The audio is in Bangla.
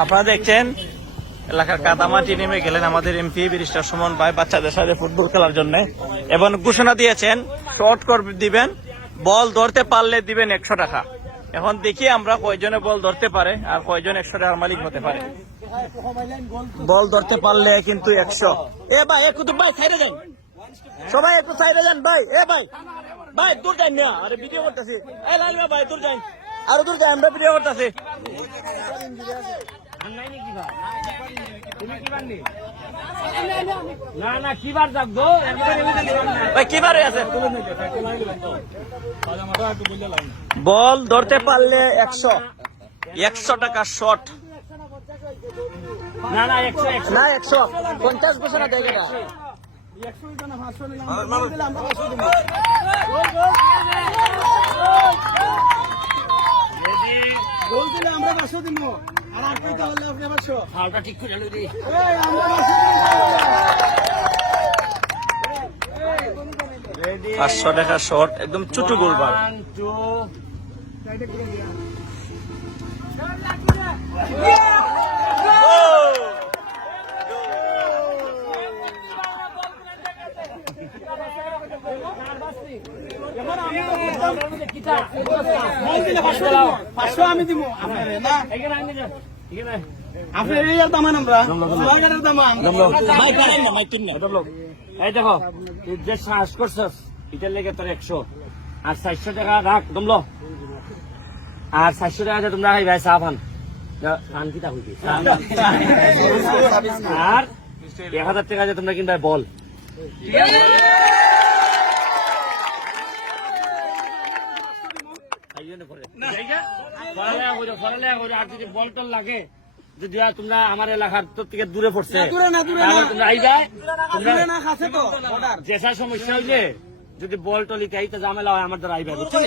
আপনারা দেখছেন এলাকার কাদামাটি নেমে গেলেন আমাদের এমপি ব্যারিস্টার সুমন ভাই বাচ্চাদের সাথে ফুটবল খেলার জন্য এবং ঘোষণা দিয়েছেন শর্ট করে দিবেন, বল ধরতে পারলে দিবেন 100 টাকা। এখন দেখি আমরা কয়জনে বল ধরতে পারে আর কয়জন 100 টাকার মালিক হতে পারে। বল ধরতে পারলে কিন্তু 100। এ ভাই একটু ভাই সাইডে যান, সবাই একটু সাইডে যান ভাই। এ ভাই ভাই দূর যান না, আরে ভিডিও করতেছি। এই লাল ভাই দূর যান, আরো দূর যাই, আমরা ভিডিও করতেছি। বল ধরতে পারলে 100 টাকা শর্ট। না 100 50 ঘোষণা দেয় এটা। গোল দিলে আমরা 500 দিব আর আর কইতে হলে আপনি 500 হালটা ঠিক করে লই দি। এই আমরা 500 টাকা শর্ট, একদম ছোট গোল বার। 1 2 আমি দিব আপনারে না আপনার এই দাম আমরা লাগানোর দাম আমরা ভাই পারেন না ভাই, তুমি না। এই দেখো যে সাহস করছস এটার লেগে তোর 100 আর 400 টাকা রাখ দমলো। আর 400 টাকা তোমরা ভাই ভাই চা পান পান কিটা হইছে আর 1000 টাকা যে তোমরা কিনবা বল। আর যদি বল টল লাগে, যদি তোমরা আমার এলাকার থেকে দূরে পড়ছে তোমরা আইবা, যেসা সমস্যা হইলে যদি বল টলিতে আইতে ঝামেলা হয় আমার দ্বারা আইবা, বুঝছো?